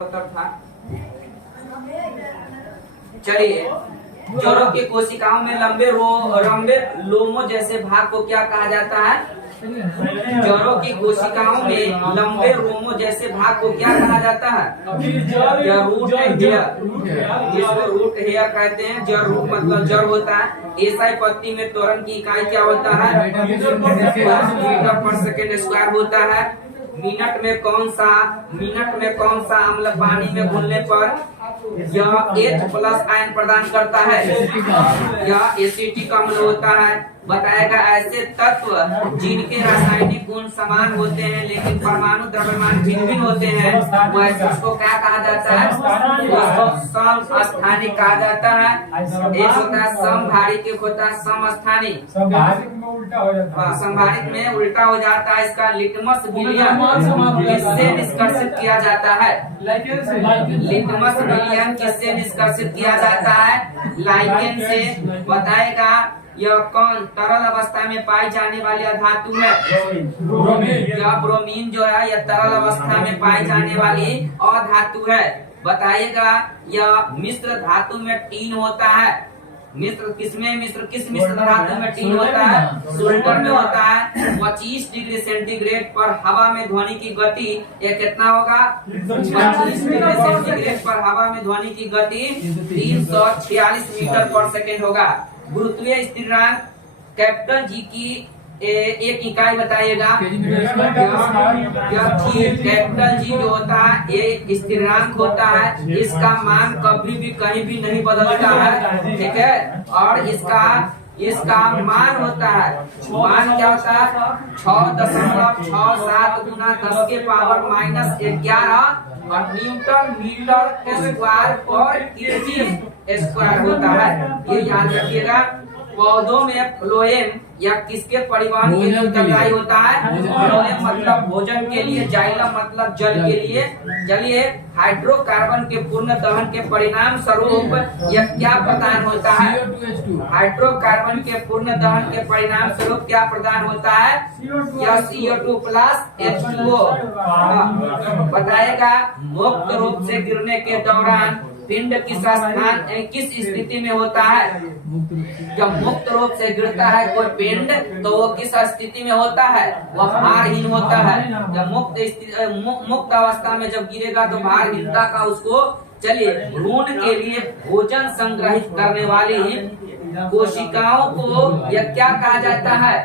था। चलिए, जौरों की कोशिकाओं में लंबे लोमों जैसे भाग को क्या कहा जाता है? जौरों की कोशिकाओं में लंबे रोमों जैसे भाग को क्या कहा जाता है? रूट हेयर, जिसको रूट हेयर कहते हैं। जड़ रूट मतलब जड़ होता है। एसआई पत्ती में त्वरण की इकाई क्या होता है? मीटर पर सेकेंड स्क्वायर होता है। मिनट में कौन सा अम्ल पानी में घुलने पर यह H+ आयन प्रदान करता है? यह एसिटिक अम्ल होता है। बताएगा ऐसे तत्व जिनके रासायनिक गुण समान होते हैं लेकिन परमाणु द्रव्यमान भिन्न भिन्न होते हैं, वैसे उसको क्या कहा जाता है? उसको समस्थानिक कहा जाता है। एक होता है समभारिक, एक होता है समस्थानिक। संभारित में उल्टा हो जाता है। इसका लिटमस विलियम किससे निष्कर्षित किया जाता है? लिटमस विलियम किससे निष्कर्षित किया जाता है? लाइकेन से। बताएगा यह कौन तरल अवस्था में पाई जाने वाली धातु है? यह ब्रोमीन जो है यह तरल अवस्था में पाई जाने वाली अधातु है। बताइएगा यह मिश्र धातु में टीन होता है। किस मिश्र धातु में टीन होता है? सुल्फर में होता है। 25 डिग्री सेंटीग्रेड पर हवा में ध्वनि की गति ये कितना होगा? 25 डिग्री सेंटीग्रेड पर हवा में ध्वनि की गति 346 मीटर पर सेकेंड होगा। गुरुत्वीय स्थिरांक कैपिटल जी की एक इकाई बताइएगा। कैपिटल जी जो होता है एक स्थिरांक होता है। इसका मान कभी भी कहीं भी नहीं बदलता है, ठीक है। और इसका मान होता है, मान क्या होता है? 6.67 गुना 10 के पावर -11 और न्यूटन मीटर स्क्वायर पर इंच स्क्वायर होता है। ये याद रखिएगा। पौधों में फ्लोएम या किसके परिवहन के लिए उत्तरदायी होता है? फ्लोएम मतलब भोजन के लिए, जाइलम मतलब जल के लिए। चलिए, हाइड्रोकार्बन के पूर्ण दहन के परिणाम स्वरूप यह क्या प्रदान होता है? हाइड्रोकार्बन के पूर्ण दहन के परिणाम स्वरूप क्या प्रदान होता है? यह CO2+ H2O। बताएगा मुक्त रूप से गिरने के दौरान पिंड किस स्थिति में होता है? जब मुक्त रूप से गिरता है कोई पिंड तो वो किस स्थिति में होता है? वह भारहीन होता है। जब मुक्त अवस्था में जब गिरेगा तो भारहीनता का उसको। चलिए, भ्रूण के लिए भोजन संग्रहित करने वाली कोशिकाओं को यह क्या कहा जाता है?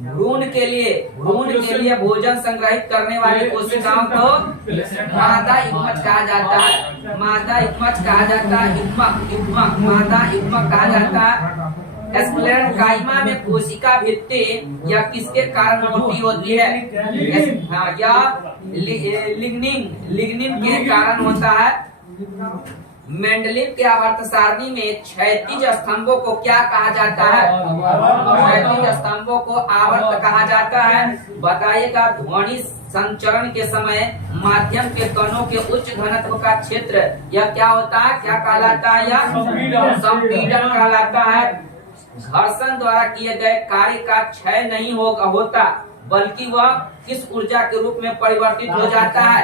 भ्रूण के लिए भोजन संग्रहित करने वाली कोशिकाओं को मादा युग्मक कहा जाता है। मादा युग्मक कहा जाता है। मादा युग्मक कहा जाता है। स्क्लेरोकाइमा में कोशिका भित्ति या किसके कारण मोटी होती है? या लिग्निन के कारण होता है। मेंडलीव के आवर्त सारणी में क्षैतिज स्तंभों को क्या कहा जाता है? क्षैतिज स्तंभों को आवर्त कहा जाता है। बताइएगा ध्वनि संचरण के समय माध्यम के कणों के उच्च घनत्व का क्षेत्र यह क्या होता है? क्या कहलाता है? यह संपीड़न कहलाता है। घर्षण द्वारा किए गए कार्य का क्षय नहीं होता बल्कि वह किस ऊर्जा के रूप में परिवर्तित हो जाता है?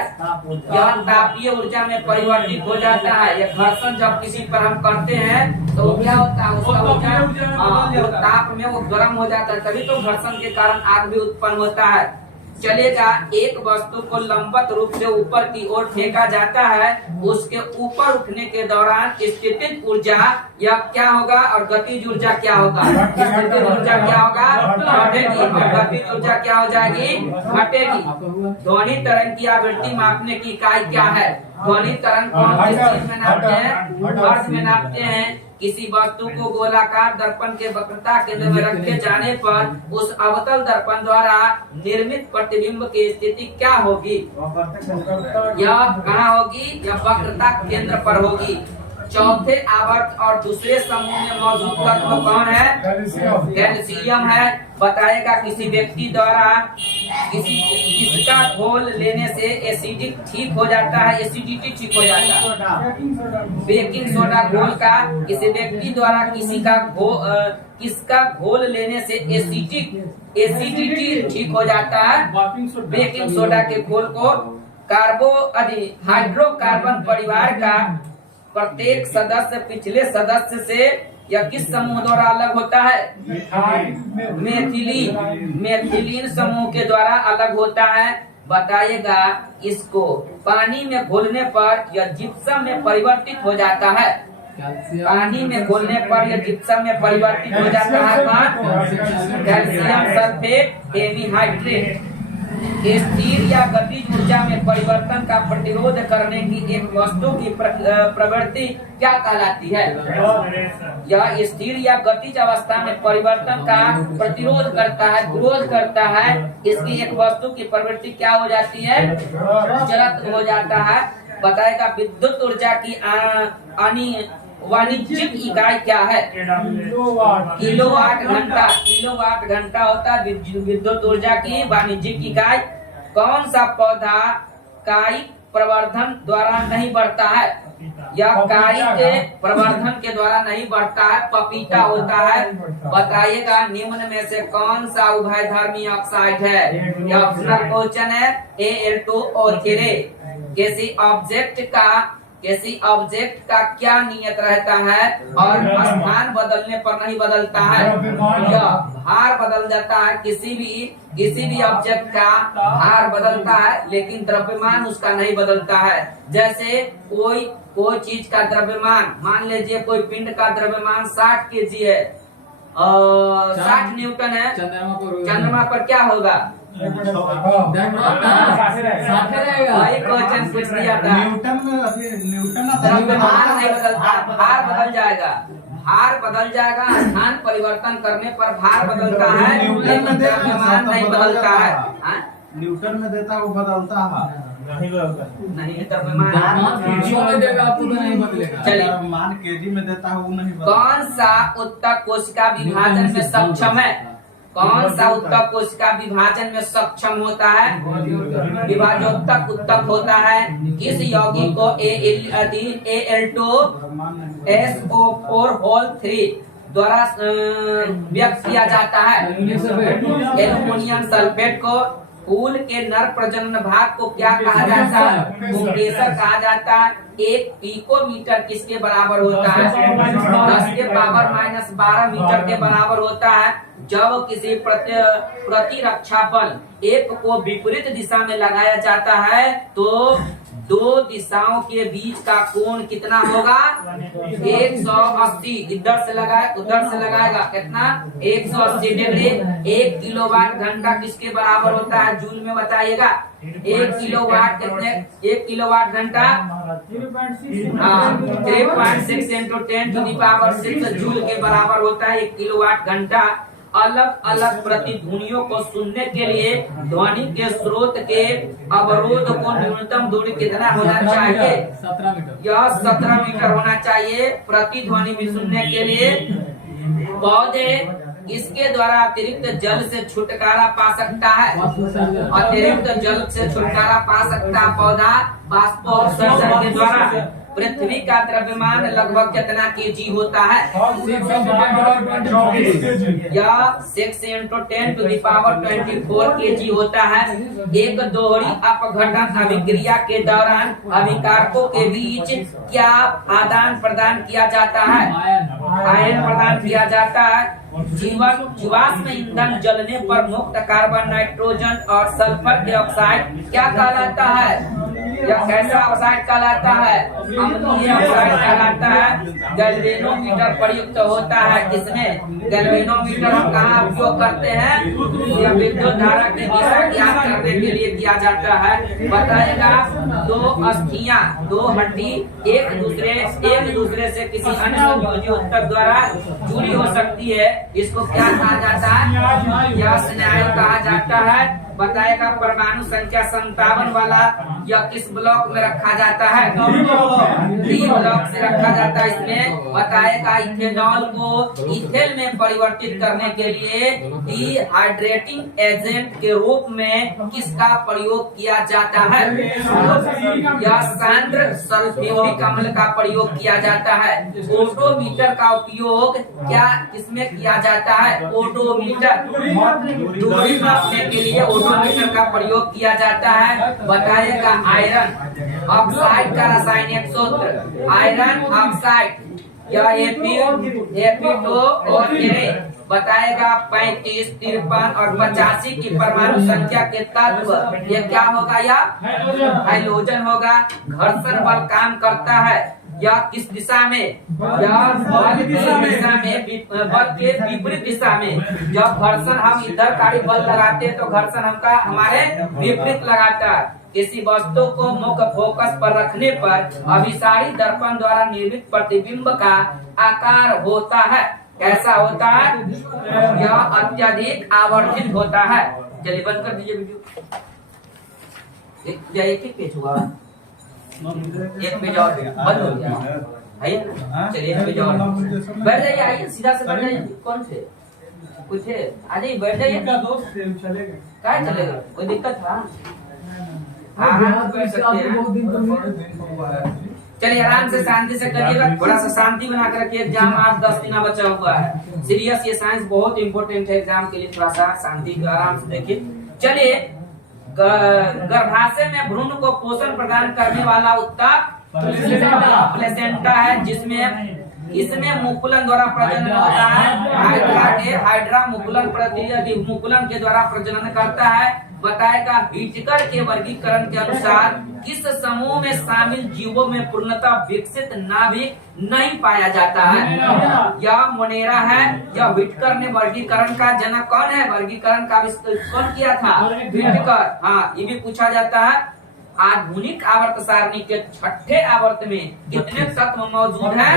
यह तापीय ऊर्जा में परिवर्तित हो जाता है। यह घर्षण जब किसी पर हम करते हैं तो क्या होता है? उसका ऊर्जा ताप में वो गर्म हो जाता है, तभी तो घर्षण के कारण आग भी उत्पन्न होता है। चलेगा, एक वस्तु को लंबवत रूप से ऊपर की ओर फेंका जाता है। उसके ऊपर उठने के दौरान स्थितिज ऊर्जा यह क्या होगा और गतिज ऊर्जा क्या होगा? स्थितिज ऊर्जा क्या होगा? घटेगी और गतिज ऊर्जा क्या हो जाएगी? घटेगी। ध्वनि तरंग की आवृत्ति मापने की इकाई क्या है? ध्वनि तरंग कौन किस चीज में नापते हैं? हर्ट्ज में नापते हैं। किसी वस्तु को गोलाकार दर्पण के वक्रता केंद्र में रखे जाने पर उस अवतल दर्पण द्वारा निर्मित प्रतिबिंब की स्थिति क्या होगी? यह कहाँ होगी? यह वक्रता केंद्र पर होगी। चौथे आवर्त और दूसरे समूह में मौजूद तत्व कौन है? कैल्शियम है। बताएगा किसी व्यक्ति द्वारा किसका घोल लेने से एसिडिक ठीक हो जाता है? एसिडिटी ठीक हो जाता है। बेकिंग सोडा घोल का किसी व्यक्ति द्वारा किसका घोल लेने से एसिडिटी ठीक हो जाता है? बेकिंग सोडा के घोल को हाइड्रोकार्बन परिवार का प्रत्येक सदस्य पिछले सदस्य से यह किस समूह द्वारा अलग होता है? मेथिलीन समूह के द्वारा अलग होता है। बताइएगा, इसको पानी में घोलने पर यह जिप्सम में परिवर्तित हो जाता है। पानी में घोलने पर यह जिप्सम में परिवर्तित हो जाता है। Calcium sulphate anhydrite. स्थिर या गतिज ऊर्जा में परिवर्तन का प्रतिरोध करने की एक वस्तु की प्रवृत्ति क्या कहलाती है? यह स्थिर या गतिज अवस्था में परिवर्तन का प्रतिरोध करता है, विरोध करता है। इसकी एक वस्तु की प्रवृत्ति क्या हो जाती है? जड़त्व हो जाता है। बताएगा, विद्युत ऊर्जा की वाणिज्यिक इकाई क्या है? किलोवाट घंटा। किलोवाट घंटा होता है विद्युत ऊर्जा की वाणिज्यिक इकाई। कौन सा पौधा कायिक प्रवर्धन द्वारा नहीं बढ़ता है? यह कायिक प्रवर्धन के द्वारा नहीं बढ़ता है, पपीता होता है। बताइएगा, निम्न में से कौन सा उभयधर्मी ऑक्साइड है? यह ऑप्शनल क्वेश्चन है। Al2O3। किसी ऑब्जेक्ट का क्या नियत रहता है और स्थान बदलने पर नहीं बदलता है? यह भार बदल जाता है। किसी भी ऑब्जेक्ट का भार बदलता है, लेकिन द्रव्यमान उसका नहीं बदलता है। जैसे कोई चीज का द्रव्यमान, मान लीजिए कोई पिंड का द्रव्यमान 60 kg है, 60 न्यूटन है। चंद्रमा पर क्या होगा? क्वेश्चन पूछ दिया था। द्रव्यमान नहीं बदलता, भार बदल जाएगा। भार बदल जाएगा, स्थान परिवर्तन करने पर भार बदलता है, लेकिन द्रव्यमान नहीं बदलता है। न्यूटन में देता वो बदलता है, नहीं द्रव्यमान चलिए मान केजी में देता है वो नहीं बदलता। कौन सा ऊतक कोशिका विभाजन में सक्षम है? कौन सा ऊतक कोशिका विभाजन में सक्षम होता है? विभाजोत्तक ऊतक होता है। किस यौगिक को Al2SO4 द्वारा व्यक्त किया जाता है? एल्युमिनियम सल्फेट को। फूल के नर प्रजनन भाग को क्या कहा जाता है? पुंकेसर कहा जाता है। 1 पिकोमीटर किसके बराबर होता है? 10 के पावर -12 मीटर के बराबर होता है। जब किसी प्रतिरक्षा बल एक को विपरीत दिशा में लगाया जाता है तो दो दिशाओं के बीच का कोण कितना होगा? 180। इधर से लगाएगा कितना? 180 डिग्री। 1 किलोवाट घंटा किसके बराबर होता है? जूल में बताइएगा। 1 किलोवाट कितने? 1 किलोवाट घंटा 3.6 × 10⁻⁶ जूल के बराबर होता है 1 किलोवाट घंटा। अलग अलग प्रतिध्वनियों को सुनने के लिए ध्वनि के स्रोत के अवरोध को न्यूनतम दूरी कितना होना चाहिए? 17 मीटर। यह 17 मीटर होना चाहिए प्रतिध्वनि भी सुनने के लिए। पौधे इसके द्वारा अतिरिक्त जल से छुटकारा पा सकता है? अतिरिक्त जल से छुटकारा पा सकता पौधा बाष्पोत्सर्जन के द्वारा। पृथ्वी का द्रव्यमान लगभग कितना केजी होता है? यह 6 × 10⁻24 केजी होता है। एक दोहरी अपघटन अभिक्रिया के दौरान अभिकारकों के बीच क्या आदान प्रदान किया जाता है? आयन प्रदान किया जाता है। जीवाश्म ईंधन जलने पर मुक्त कार्बन, नाइट्रोजन और सल्फर डाइऑक्साइड क्या कहलाता है? यह कैसा ऑक्साइड कहलाता है? अम्लीय ऑक्साइड कहलाता है। गैल्वेनोमीटर प्रयुक्त होता है। किसमें? गैल्वेनोमीटर हम कहाँ उपयोग करते हैं? यह विद्युत धारा की दिशा ज्ञात करने के लिए किया जाता है। बताएगा, दो अस्थियां, दो हड्डी एक दूसरे से किसी अन्य संयोजी ऊतक द्वारा जुड़ी हो सकती है। इसको क्या कहा जाता है? यह स्नायु कहा जाता है। बताएगा, परमाणु संख्या 57 वाला यह किस ब्लॉक में रखा जाता है? डी ब्लॉक से रखा जाता है। इसमें बताएगा, इथेनॉल को इथेल में परिवर्तित करने के लिए डिहाइड्रेटिंग एजेंट के रूप में किसका प्रयोग किया जाता है? यह सांद्र सल्फ्यूरिक अम्ल का प्रयोग किया जाता है। ओडोमीटर का उपयोग क्या किसमें किया जाता है? ओडोमीटर दूरी मापने के लिए थर्मोमीटर का प्रयोग किया जाता है? बताइएगा आयरन ऑक्साइड का रासायनिक सूत्र आयरन ऑक्साइड या Fe2 और Na बताएगा 35, 53 और 85 की परमाणु संख्या के तत्व ये क्या होगा? या हाइड्रोजन होगा। घर्षण बल काम करता है या किस दिशा में? या बल की दिशा में, बल के विपरीत दिशा में। जब घर्षण हम इधर कारी बल लगाते हैं तो घर्षण हमका हमारे विपरीत लगाता है। किसी वस्तु को मुख्य फोकस पर रखने पर अभिसारी दर्पण द्वारा निर्मित प्रतिबिंब का आकार होता है। कैसा होता है? यह अत्यधिक आवर्धित होता है। चलिए बंद कर दीजिए वीडियो। एक पेज हुआ, एक पेज और बंद हो गया है। चलिए एक पेज और बैठ जाइए, आइए सीधा से बैठ जाइए। कौन थे? कुछ है? आ जाइए, बैठ जाइए। क्या चलेगा? कोई दिक्कत था? चलिए आराम से शांति से करिएगा, थोड़ा सा शांति बना कर रखिए। एग्जाम 8-10 दिन बचा हुआ है। सीरियस ये साइंस बहुत इंपॉर्टेंट है एग्जाम के लिए। थोड़ा सा शांति आराम से देखिए। चलिए, गर्भाशय में भ्रूण को पोषण प्रदान करने वाला उत्तक प्लेसेंटा है, जिसमें इसमें मुकुलन द्वारा प्रजनन होता है। हाइड्रा मुकुलन मुकुलन के द्वारा प्रजनन करता है। बताएगा व्हिटेकर के वर्गीकरण के अनुसार किस समूह में शामिल जीवों में पूर्णतः विकसित नाभिक नहीं पाया जाता है? यह मोनेरा है। यह व्हिटेकर ने वर्गीकरण का जनक कौन है? वर्गीकरण का कौन किया था? व्हिटेकर। हाँ, ये भी पूछा जाता है। आधुनिक आवर्त सारणी के छठे आवर्त में कितने तत्व मौजूद हैं?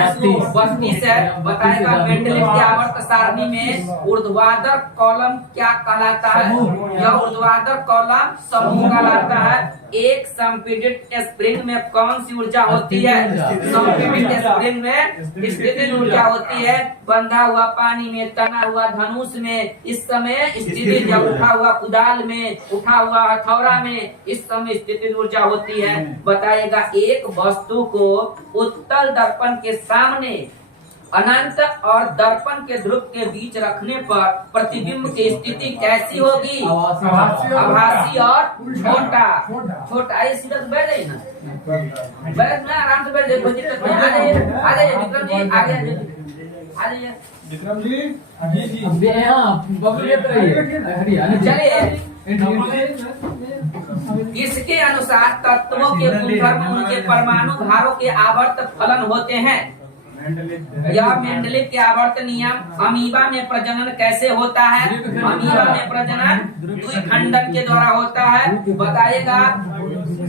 32 है। बताएगा मेंडलीव की आवर्त सारणी में ऊर्ध्वाधर कॉलम क्या कहलाता है? यह ऊर्ध्वाधर कॉलम समूह कहलाता है। एक संपीड़ित स्प्रिंग में कौन सी ऊर्जा होती है? संपीड़ित स्प्रिंग में स्थितिज ऊर्जा होती है। बंधा हुआ पानी में, तना हुआ धनुष में, इस समय स्थितिज, उठा हुआ कुदाल में, उठा हुआ हथौड़ा में, इस समय स्थितिज ऊर्जा होती है। बताएगा एक वस्तु को उत्तल दर्पण के सामने अनंत और दर्पण के ध्रुव के बीच रखने पर प्रतिबिंब की स्थिति कैसी होगी? आभासी और छोटा। ये सीधा बैठ जाइए ना, बैठ ना, आराम से बैठ जाइए। आ जाइए विक्रम जी, आगे आ जाइए विक्रम जी। चलिए, इसके अनुसार तत्वों के गुणधर्म उनके परमाणु भारों के आवर्त फलन होते हैं। यह मेंडलीव के आवर्त नियम। अमीबा में प्रजनन कैसे होता है? अमीबा में प्रजनन द्विखंडन के द्वारा होता है। बताइएगा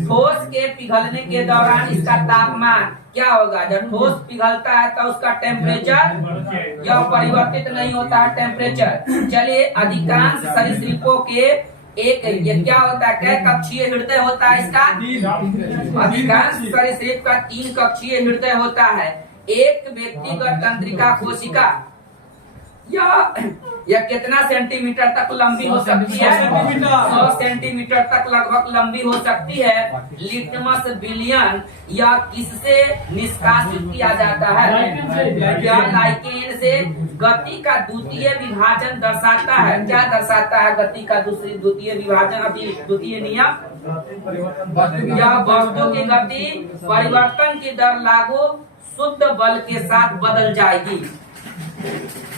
ठोस के पिघलने के दौरान इसका तापमान क्या होगा? जब ठोस पिघलता है तो उसका टेम्परेचर यह परिवर्तित नहीं होता है टेम्परेचर। चलिए, अधिकांश सरीसृपों के एक ये क्या होता है? कै कक्षीय हृदय होता है इसका? अधिकांश सरीसृप का 3 कक्षीय हृदय होता है। एक व्यक्तिगत तंत्रिका कोशिका यह कितना सेंटीमीटर तक लंबी हो सकती है? 100 सेंटीमीटर तक लगभग लंबी हो सकती है। लिटमस विलयन या किससे निष्कासित किया जाता है? यह लाइकेन से गति का द्वितीय विभाजन दर्शाता है। क्या दर्शाता है गति का द्वितीय विभाजन? अभी द्वितीय नियम। यह वस्तु की गति परिवर्तन की दर लागू शुद्ध बल के साथ बदल जाएगी।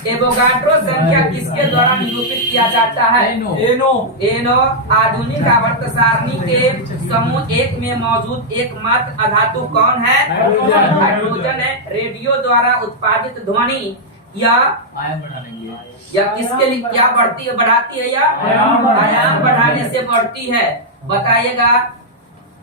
एवोगाड्रो संख्या किसके द्वारा निरूपित किया जाता है? एनो। आधुनिक आवर्त सारणी के समूह 1 में मौजूद एकमात्र अधातु कौन है? हाइड्रोजन है। रेडियो द्वारा उत्पादित ध्वनि या किसके लिए क्या बढ़ती है? बढ़ाती है या आयाम बढ़ाने से बढ़ती है। बताइएगा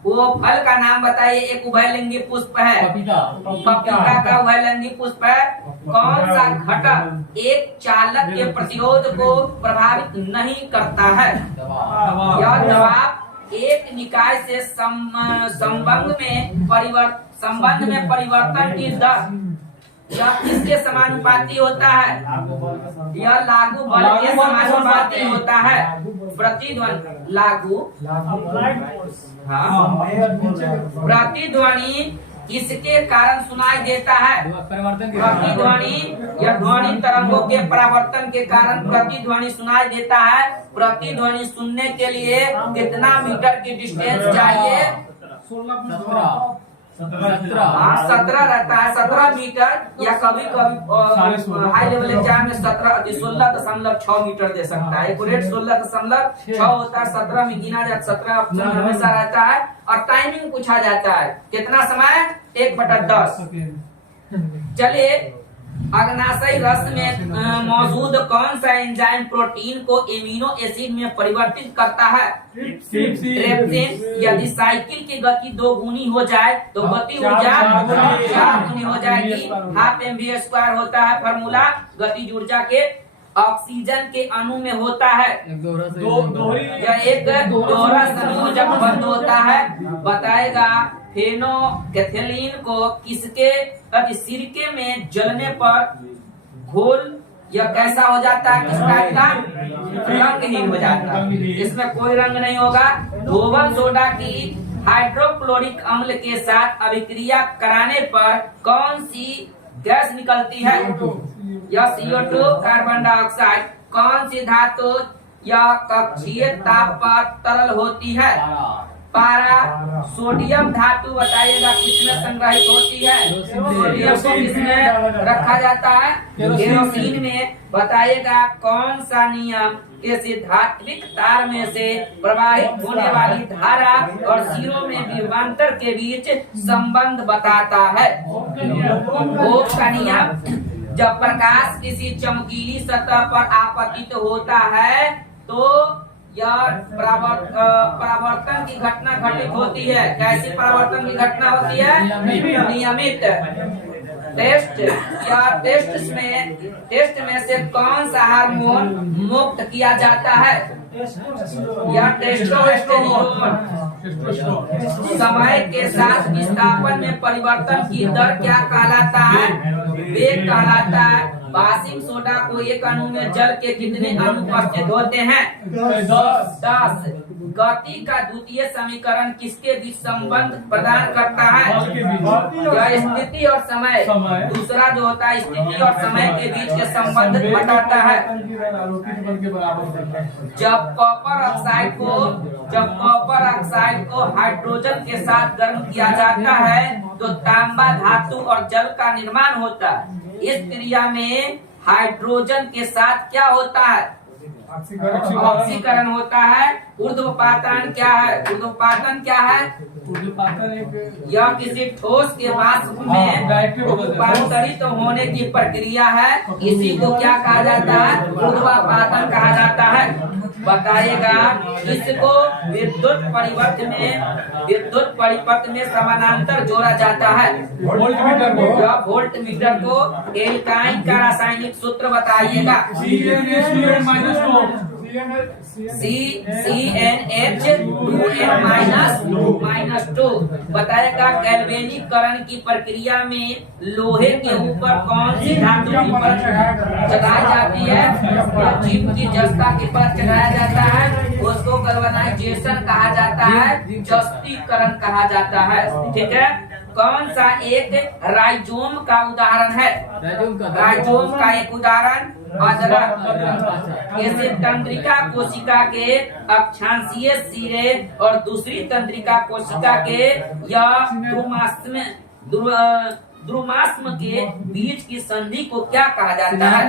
वो फल का नाम बताइए। एक उभयलिंगी पुष्प है, पपीता का उभयलिंगी पुष्प है। कौन सा घटक एक चालक के प्रतिरोध को प्रभावित नहीं करता है? यह दबाव एक निकाय से संबंध में परिवर्तन की दर यह किसके समानुपाती होता है? यह लागू बल के समानुपाती होता है। प्रतिध्वनि लागू, हाँ, प्रतिध्वनि किसके कारण सुनाई देता है? परिवर्तन के प्रतिध्वनि या ध्वनि तरंगों के परावर्तन के कारण प्रतिध्वनि सुनाई देता है। प्रतिध्वनि सुनने के लिए कितना मीटर की डिस्टेंस चाहिए? 17 रहता है, 17 मीटर या कभी कभी हाई लेवल एग्जाम में 16.6 मीटर दे सकता है। एक्यूरेट 16.6 होता है, 17 में गिना जाता, 17 ऑप्शन हमेशा रहता है। और टाइमिंग पूछा जाता है, कितना समय? 1/10। चलिए, अग्नाशय रस में मौजूद कौन सा एंजाइम प्रोटीन को एमिनो एसिड में परिवर्तित करता है? ट्रिप्सिन। यदि साइकिल की गति 2 गुनी हो जाए तो गति ऊर्जा 4 गुनी हो जाएगी। हाफ mv² होता है फॉर्मूला गतिज ऊर्जा के। ऑक्सीजन के अणु में होता है एक दोहरा संयोजक बंध होता है। बताएगा फेनोकैथलीन को किसके सिरके में जलने पर घोल यह कैसा हो जाता है? किस टाइप का? रंगहीन हो जाता है, इसमें कोई रंग नहीं होगा। धोवन सोडा की हाइड्रोक्लोरिक अम्ल के साथ अभिक्रिया कराने पर कौन सी गैस निकलती है? यह CO2 कार्बन डाइऑक्साइड। कौन सी धातु या कक्षीय ताप पर तरल होती है? पारा। सोडियम धातु बताइएगा किसमें संग्रहित होती है? सोडियम को किसमें रखा जाता है? केरोसिन में। बताइएगा कौन सा नियम किसी धात्विक तार में से प्रवाहित होने वाली धारा और सिरों में विभवांतर के बीच संबंध बताता है? ओम का नियम। जब प्रकाश किसी चमकीली सतह पर आपतित होता है तो यह परावर्तन की घटना घटित होती है। कैसी परावर्तन की घटना होती है? नियमित। टेस्ट या टेस्ट में से कौन सा हार्मोन मुक्त किया जाता है? या टेस्टोस्टेरोन। समय के साथ विस्थापन में परिवर्तन की दर क्या कहलाता है? वेग कहलाता है। वाशिंग सोडा को एक अणु में जल के कितने अणु उपस्थित होते हैं? 10। गति का द्वितीय समीकरण किसके बीच संबंध प्रदान करता है? यह स्थिति और समय। दूसरा जो होता है स्थिति और समय के बीच के संबंध बताता है। जब कॉपर ऑक्साइड को हाइड्रोजन के साथ गर्म किया जाता है तो तांबा धातु और जल का निर्माण होता है। इस क्रिया में हाइड्रोजन के साथ क्या होता है? ऑक्सीकरण होता है। ऊर्ध्वपातन क्या है? ऊर्ध्वपातन क्या है? यह किसी ठोस के वाष्प में रूपांतरित होने की प्रक्रिया है। इसी को क्या कहा जाता है? ऊर्ध्वपातन कहा जाता है। बताइएगा इसको विद्युत परिपथ में समानांतर जोड़ा जाता है। वोल्ट मीटर को एल्काइन का रासायनिक सूत्र बताइएगा। CnH2n-2 बताएगा गैल्वेनीकरण की प्रक्रिया में लोहे के ऊपर कौन सी धातु की परत चढ़ाई जाती है? जीव की जस्ता की परत चढ़ाया जाता है, उसको गैल्वेनाइजेशन कहा जाता है, जस्तीकरण कहा जाता है। ठीक है। कौन सा एक राइजोम का उदाहरण है? राइजोम का एक उदाहरण अदरक। जैसे तंत्रिका कोशिका के अक्षांशीय सिरे और दूसरी तंत्रिका कोशिका के या द्रुमास्म के बीच की संधि को क्या कहा जाता है?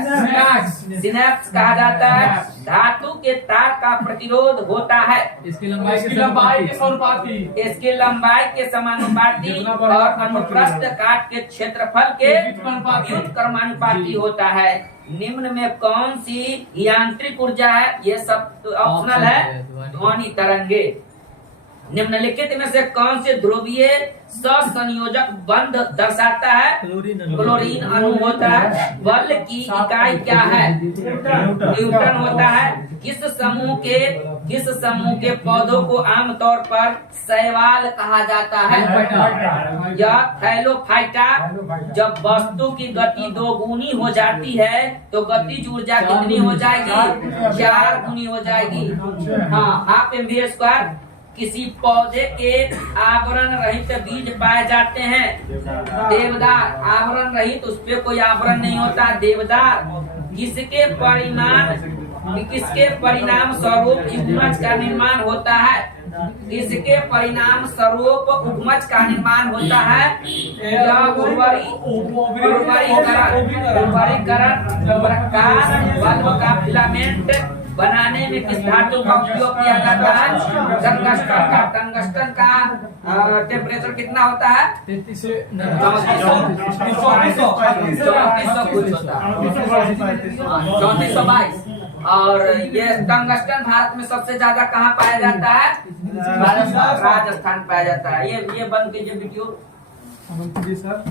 सिनेप्स कहा जाता है। धातु के तार का प्रतिरोध होता है इसकी लंबाई के समानुपाती और अनुप्रस्थ काट के क्षेत्रफल के व्युत्क्रमानुपाती होता है। निम्न में कौन सी यांत्रिक ऊर्जा है? ये सब ऑप्शनल है। ध्वनि तरंगे। निम्नलिखित में से कौन से ध्रुवीय सहसंयोजक बंध दर्शाता है? क्लोरीन अणु होता है। बल की इकाई क्या है? न्यूटन होता है। किस समूह के पौधों को आमतौर पर शैवाल कहा जाता है? या थैलोफाइटा। जब वस्तु की गति 2 गुनी हो जाती है तो गतिज ऊर्जा कितनी हो जाएगी? 4 गुनी हो जाएगी। हाँ, हाफ mv²। किसी पौधे के आवरण रहित बीज पाए जाते हैं। देवदार आवरण रहित, उस पे कोई आवरण नहीं होता। देवदार किसके परिणाम स्वरूप उगमच का निर्माण होता है? इसके परिणाम स्वरूप उगमच का निर्माण होता है। यह उर्वरीकरण प्रकाश बल्ब का फिलामेंट बनाने में किस धातु का उपयोग किया जाता है? टंगस्टन का टेम्परेचर कितना होता है? 3422। और ये टंगस्टन भारत में सबसे ज्यादा कहाँ पाया जाता है? राजस्थान पाया जाता है। ये बंद कीजिए वीडियो। सर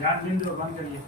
बंद करिए।